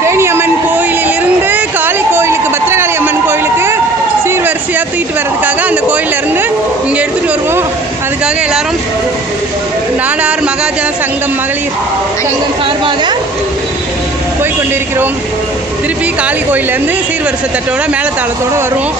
தேனியம்மன் கோயிலிலிருந்து காளி கோயிலுக்கு, பத்திரகாளி அம்மன் கோயிலுக்கு சீர்வரிசையாக தூக்கிட்டு வர்றதுக்காக அந்த கோயிலேருந்து இங்கே எடுத்துகிட்டு வருவோம். அதுக்காக எல்லாரும் நாடார் மகாஜன சங்கம், மகளிர் சங்கம் சார்பாக போய்கொண்டிருக்கிறோம். திருப்பி காளி கோயிலேருந்து சீர்வரிசை தட்டோட மேளதாளத்தோடு வருவோம்.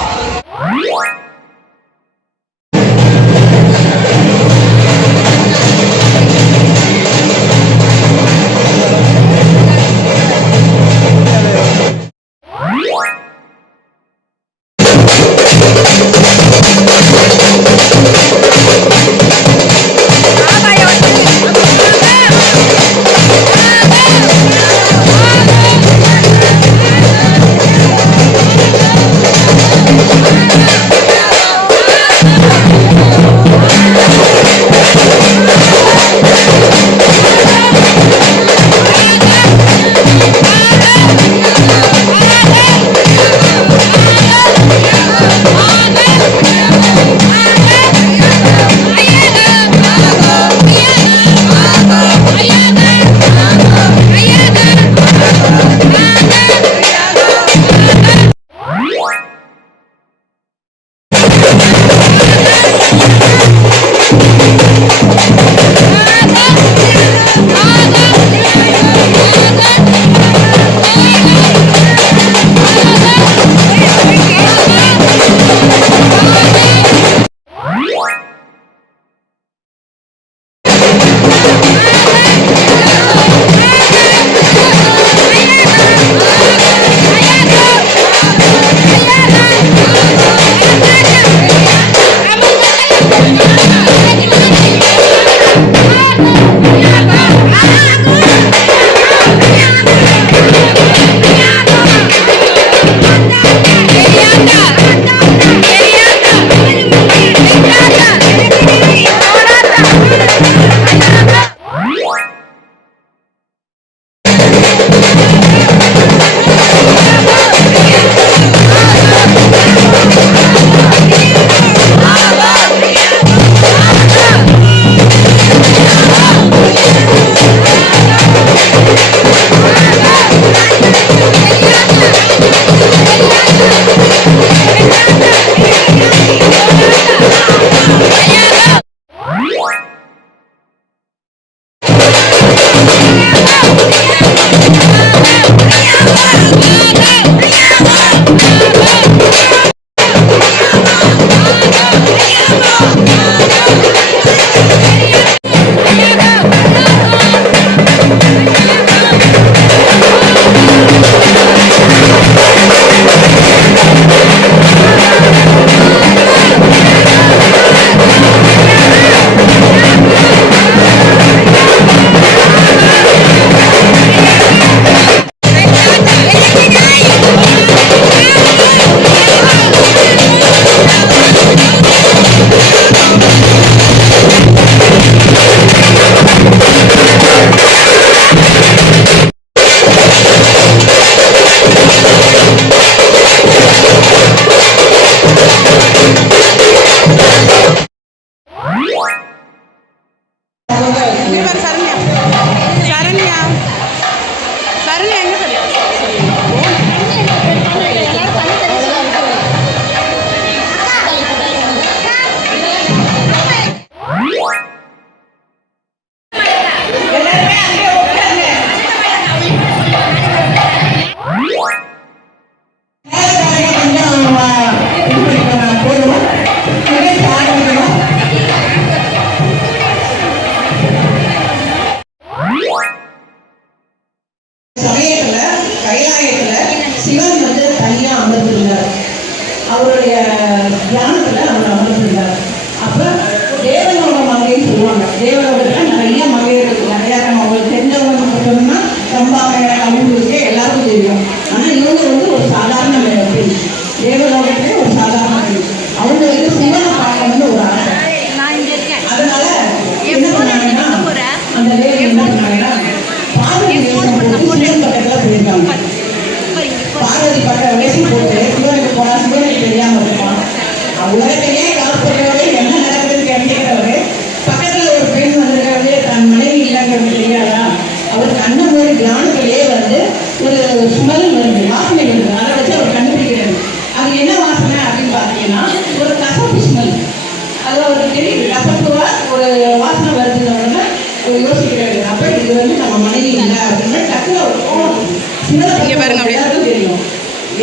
பார்வதி பட்ட வேசி போட்டு சிவனுக்கு போனா சிவனுக்கு தெரியாம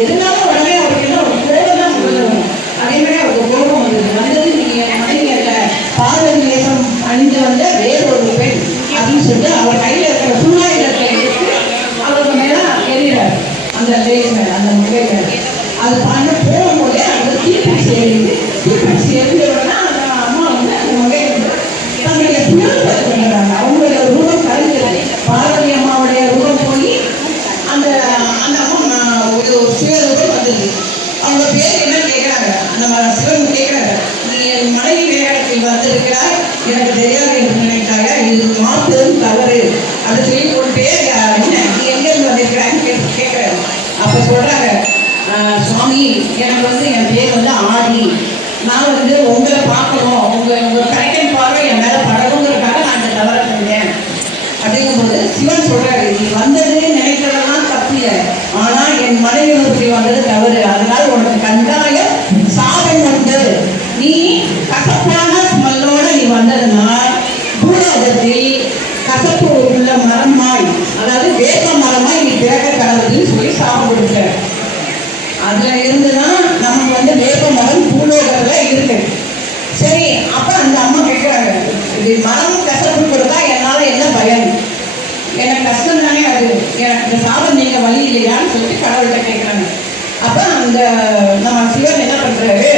எதுனால உடனே அவருக்கு என்ன ஒரு கோபம் தான் முதல்ல. அதே மாதிரி அவருக்கு கோபம் வந்தது நீங்க மனைவியர்ல பார்வதி வேஷம் அணிந்து வந்த வேறொரு பெண் அப்படின்னு சொல்லிட்டு அவர் கையில இருக்கிற சூழ்நிலை எடுத்து அவருக்கு மேல எறிகிறார். அந்த லேடி மேல, அந்த மங்கை மேல அது பண்ண போகும்போதே அந்த தீப்பிடிச்சு எரிஞ்ச உடனே அந்த அம்மா வந்து அந்த மங்கை வந்து தன்னுடைய சுயத்தை கொண்டாடுறாங்க. அவங்களுடைய ரூபம் கலைஞ்சது. பார்வதி அம்மாவுடைய ரூபம் போய் அந்த அந்த அம்மா ஒரு சுயரூபம் வந்தது. அவங்க பேர் என்னன்னு கேட்கிறாங்க. அந்த சிவன் கேட்கிறாங்க, நீ என் மனைவி வேகத்தில் வந்திருக்கிறாய், எனக்கு தெரியாது என்று நினைத்தாயா, இது மாபெரும் தவறு அப்படின்னு சொல்லி கொண்டே நீ எங்கேருந்து வந்திருக்கிறான்னு கேட்கிறாரு. அப்ப சொல்றாங்க, சுவாமி எனக்கு வந்து என் பேர் வந்து ஆதி, நான் வந்து உங்களை பார்க்கணும், உங்க கரெக்டன் பார்வை என் மேல படகுங்கிறதுக்காக நான் அந்த தவறை செஞ்சேன் அப்படிங்கும்போது சிவன் சொல்றாரு, நீ வந்தது நினைக்கிறதெல்லாம் தப்பு இல்லை, ஆனா என் மனைவி இப்படி வந்தது தவறு, அதனால் உனக்கு கண்டாயம் சாபம் உண்டு. நீ கசப்பான ஸ்மெல்லோட நீ வந்ததுனால் பூலோகத்தில் கசப்பு உள்ள மரமாய், அதாவது வேப்ப மரமாய் நீ பிறக்க கடவுள்னு சொல்லி சாபம் கொடுக்க. அதுல இருந்துதான் நமக்கு வந்து வேப்ப மரம் பூலோகத்துல இருக்கு. சரி, அப்ப அந்த அம்மா கேட்கிறாங்க, இது மரம் கசப்பு கொடுத்தா என்னால என்ன பயன், எனக்கு கஷ்டம் தானே, அது எனக்கு இந்த சாபம் நீங்க வழி இல்லையான்னு சொல்லிட்டு கடவுள்கிட்ட கேட்கிறாங்க. அப்ப அந்த நம்ம சிவன் என்ன பண்றாரு,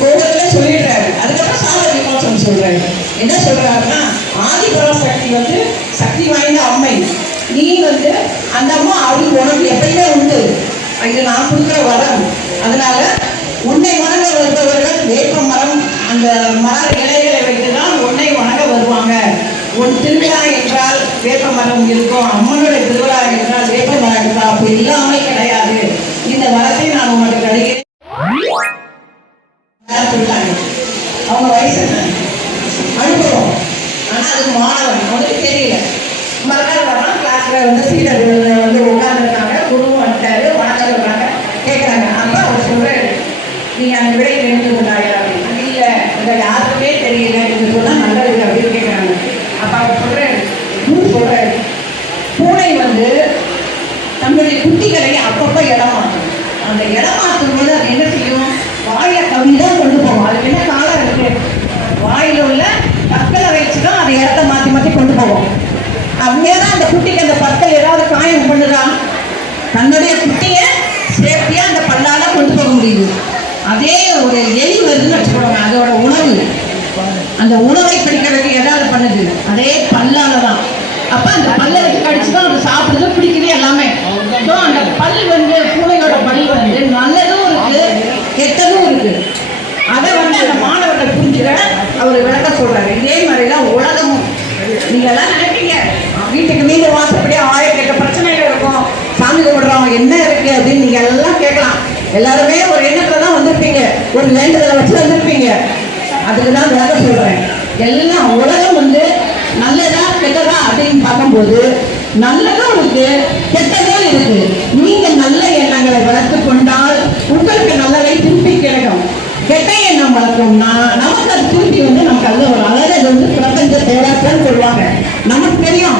கோபத்துல சொல்லிடுறாரு. அதுக்கப்புறம் சாப விமோசனம் சொல்றாரு. என்ன சொல்றாருன்னா, ஆதிபராசக்தி வந்து சக்தி வாய்ந்த அம்மை, நீ வந்து அந்த அம்மா அவளுக்கு உனக்கு எப்பயுமே உண்டு, இது நான் கொடுக்குற வரம், அதனால உன்னை வணங்க வருபவர்கள் வேப்ப மரம் அந்த மர இலைகளை வைத்துதான் உன்னை வணங்க வருவாங்க. உன் திருவிழா என்றால் வேப்ப மரம் இருக்கும், அம்மனுடைய திருவிழா என்றால் வேப்ப மரம் இருக்கா, அப்படி இல்லாம கிடையாது, இந்த வரத்தை நான் உங்களுக்கு அடிக்கிறேன். அவங்க வயசு அனுபவம், ஆனா அது மாணவன் அவனுக்கு தெரியல. மறுநாள் வரலாம், கிளாஸ்ல வந்து சீடர் வந்து உட்கார்ந்துருக்காங்க, குருவும் வந்துட்டாரு, வணக்கம் சொல்றாங்க, கேட்கறாங்க. அப்ப அவர் சொல்றாரு, நீங்க அந்த விடை தெரிந்து கொண்டாயா அப்படின்னு. இல்ல, இதை யாருக்குமே தெரியல, இது சொன்னா நல்லது அப்படின்னு கேட்கறாங்க. அப்ப அவர் சொல்றாரு, சொல்றாரு, பூனை வந்து தன்னுடைய குட்டிகளை அப்பப்ப இடமாற்றும். அந்த இடமாற்றும் போது அது என்ன செய்யும், வாயை கவிதான் கொண்டு போகும். அதுக்கு என்ன காலம் இருக்கு, வாயில உள்ள பற்களை வச்சுதான் அந்த இடத்த மாத்தி மாத்தி கொண்டு போகும். அப்படியேதான் அந்த குட்டிக்கு அந்த பற்கள் ஏதாவது காயம் பண்ணுதா, தன்னுடைய குட்டிய சேஃப்டியா அந்த பல்லால கொண்டு போக முடியுது. அதே ஒரு எலி வருதுன்னு வச்சுக்கோங்க, அதோட உணவு, அந்த உணவை பிடிக்கிறதுக்கு ஏதாவது பண்ணுது, அதே பல்லால தான். அப்ப அந்த பல்ல வச்சு கடிச்சுதான் அது சாப்பிடுறது, பிடிக்குது எல்லாமே. அந்த பல் வந்து பூனையோட பல் வந்து நல்லதும் இருக்கு கெட்டதும் இருக்கு. அதை வந்து அந்த மாணவர்கள் புரிஞ்சுக்க அவர் விளக்க சொல்றாரு. இதே மாதிரிதான் உலகமும். நீங்க எல்லாம் நினைப்பீங்க வீட்டுக்கு மீது வாசப்படியே ஆயிரத்தி பிரச்சனைகள் இருக்கும், சாமி கும்பிடுறவங்க என்ன இருக்கு அப்படின்னு நீங்க எல்லாம் கேட்கலாம். எல்லாருமே ஒரு எண்ணத்துல தான் வந்திருப்பீங்க, ஒரு வேண்டுதலை வச்சு வந்திருப்பீங்க. அதுக்குதான் விளக்க சொல்றேன். எல்லாம் உலகம் வந்து நல்லதா கெட்டதா அப்படின்னு பார்க்கும்போது நல்லதும் இருக்கு கெட்டதும் இருக்கு. நீங்க நல்ல எண்ணங்களை வளர்த்து கொண்டால் உங்களுக்கு நல்லதை திருப்பி கிடைக்கும். கெட்ட எண்ணம் வளர்த்தோம்னா நமக்கு அது திருப்பி வந்து நமக்கு அல்ல வரும். அதாவது அது வந்து பிரபஞ்ச தேவாற்றம்னு சொல்லுவாங்க. நமக்கு தெரியும்,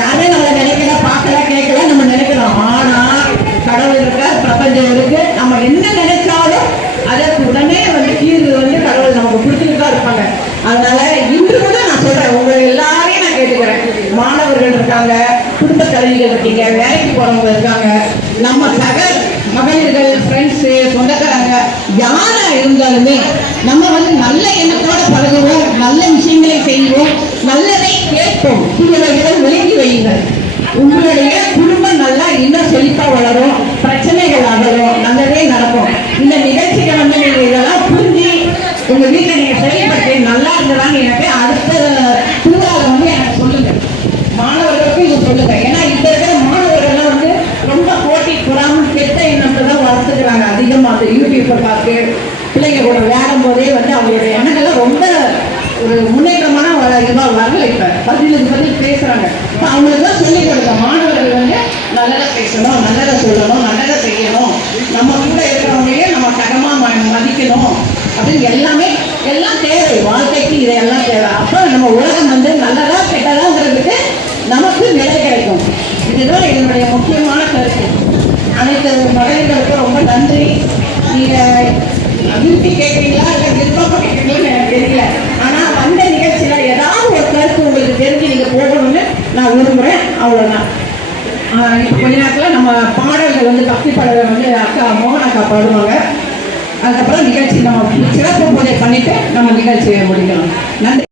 யாரே நம்ம நினைக்கல, பார்க்கல, கேட்கல, நம்ம நினைக்கிறோம். ஆனா கடவுள் இருக்க, பிரபஞ்சம் இருக்கு. நம்ம என்ன நினைச்சாலும் அதற்கு உடனே வந்து தீர்வு வந்து கடவுள் நமக்கு கொடுத்துட்டு தான் இருப்பாங்க. அதனால இன்று கூட நான் சொல்றேன், உங்களை எல்லாரையும் நான் கேட்டுக்கிறேன். மாணவர்கள் இருக்காங்க, குடும்ப தலைவிகள் இருக்கீங்க, வேலைக்கு போறவங்க இருக்காங்க, நம்ம சக மகளிர்கள், ஃப்ரெண்ட்ஸு, சொந்தக்காரங்க யாரா இருந்தாலுமே நம்ம வந்து நல்ல எண்ணத்தோட பழகுவோம், நல்ல விஷயங்களை செய்வோம், நல்லதை கேட்போம். தீவிரம் விளங்கி வையுங்கள். உங்களுடைய குடும்பம் நல்லா இன்னும் செழிப்பா வளரும், பிரச்சனைகள் அகலும், நல்லதே நடக்கும். இந்த நிகழ்ச்சிகளை வந்து நீங்க இதெல்லாம் புரிஞ்சு உங்க வீட்டை நீங்க செயல்பட்டு நல்லா இருந்ததான்னு எனக்கு அடுத்த திருவிழாவில் வந்து எனக்கு சொல்லுங்க. மாணவர்களுக்கும் இது சொல்லுங்க. ஏன்னா இப்ப இருக்கிற மாணவர்கள்லாம் வந்து ரொம்ப போட்டி பொறாம கெட்ட எண்ணத்தை தான் வளர்த்துக்கிறாங்க. அதிகமாக அந்த யூடியூப்பை பார்த்து பிள்ளைங்க கூட விளையாடும் போதே வந்து அவங்களுடைய எண்ணங்கள்லாம் ரொம்ப ஒரு முன்னேற்றமான இதாக வரல. இப்ப பதில் பேசுறாங்க. அவங்களுக்கு தான் சொல்லிக் கொடுக்க மாணவர்கள் வந்து நல்லதை பேசணும், நல்லதை சொல்லணும், நல்லதை செய்யணும், நம்ம கூட இருக்கிறவங்களையே நம்ம சகமா மதிக்கணும் அப்படின்னு எல்லாம் தேவை. வாழ்க்கைக்கு இதையெல்லாம் தேவை. அப்போ நம்ம உலகம் வந்து நல்லதா கெட்டதாங்கிறதுக்கு நமக்கு நிலை கிடைக்கும். இதுதான் என்னுடைய முக்கியமான கருத்து. அனைத்து மகளிர்களுக்கும் ரொம்ப நன்றி. நீங்கள் விரும்பி கேட்குறீங்களா இல்லை விருப்பம் கேட்குறீங்களான்னு எனக்கு தெரியல. ஆனால் வந்த நிகழ்ச்சியில் ஏதாவது ஒரு கருத்து உங்களுக்கு தெரிஞ்சு நீங்கள் போகணும்னு நான் விரும்புகிறேன். அவ்வளோதான். இப்போ கொஞ்ச நேரத்தில் நம்ம பாடல்கள் வந்து பக்தி பாடல்கள் வந்து அக்கா மோகன் அக்கா பாடுவாங்க. அதுக்கப்புறம் நிகழ்ச்சி நம்ம சிறப்பு பூஜை பண்ணிட்டு நம்ம நிகழ்ச்சியை முடிக்கலாம். நன்றி.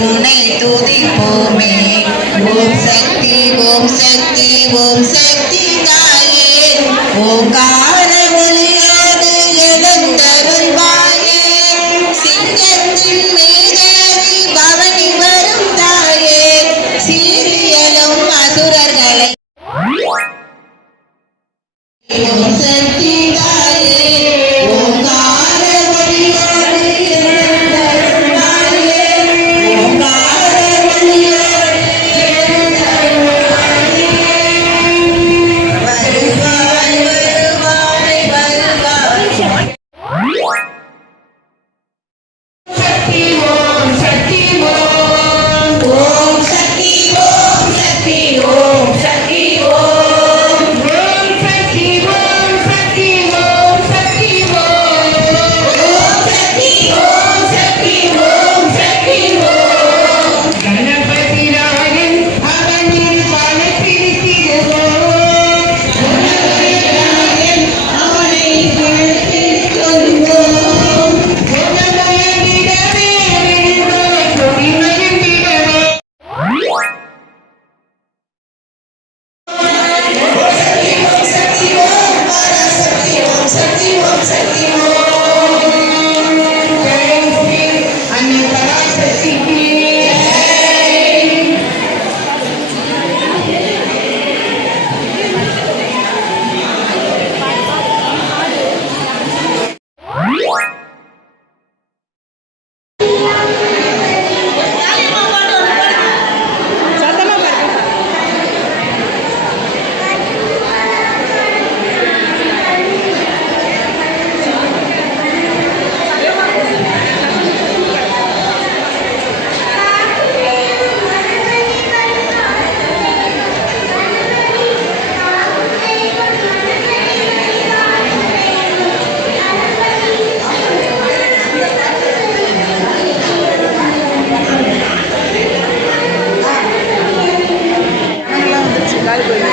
உன்னை துதிப்போமே. ஓம் சக்தி ஓம் சக்தி ஓம் சக்தி தாயே, ஓங்கார ஒளியோடு எழுந்தருள்வாயே. சிங்கத்தின் மீதேறி பவனி வரும் தாயே, சீரியலும் அசுரர்களை. ஓம் சக்தி தாயே, ஓங்கார ஒளியோடு எழுந்தருள்வாயே. ஓங்கார ஒளியோடு எழுந்தருள்வாயே. வருவாய் வருவாய் வருவாய். சக்தி ஓம் சக்தி ஓம். ஓம் சக்தி ஓம் சக்தி ஓம் சக்தி ஓம். ஓம் சக்தி ஓம் சக்தி ஓம் சக்தி ஓம். ஓம் சக்தி ஓம் சக்தி ஓம் சக்தி ஓம். கணபதி ராயன் அவனின் பலப்பிடித்திடுவோம். கணபதி ராயன் அவனை வீழ்த்திடுவோம். கொடமயங்கிடவே விழுந்தோய் கொடிமயங்கிடவே. சக்தி ஓம் பராசக்தி ஓம் சக்தி ஓம் சக்தி ஓம். ஜெய் ஸ்ரீ அன்னை பராசக்திக்கு ஜெய். சத்தமா பாருங்க. நாங்கெல்லாம் வந்துருச்சு காளி கோயில்.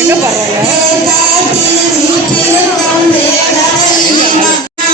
எங்க பாடுறாங்க? ஆ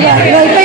இப்போ